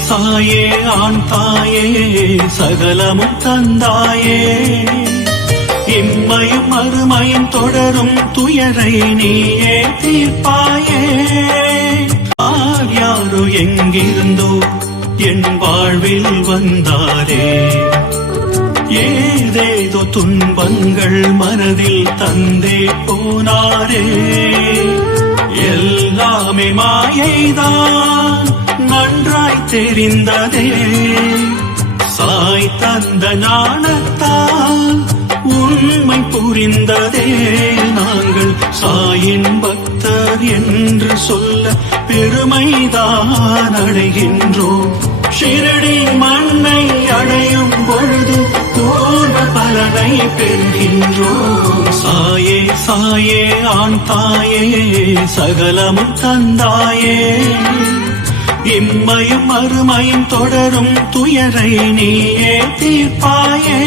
சாயே ஆண் தாயே சகலமும் தந்தாயே இம்மையும் மறுமையும் தொடரும் துயரை நீயே தீர்ப்பாயே யாரோ எங்கிருந்தோ என் வாழ்வில் வந்தாரே ஏதேதோ துன்பங்கள் மனதில் தந்தே போனாரே எல்லாமே மாயைதான் நன்றாய் தெரிந்ததே சாய் தந்த ஞானத்தால் உண்மை புரிந்ததே நாங்கள் சாயின் பக்தர் என்று சொல்ல பெருமைதான் அடைகின்றோம் ஷிரடி மண்ணை அடையும் பொழுது பூர்வ பலனை பெறுகின்றோம் சாயே சாயே ஆண் தாயே சகலமும் தந்தாயே இம்மையும் மறுமையும் தொடரும் துயரை நீயே தீர்ப்பாயே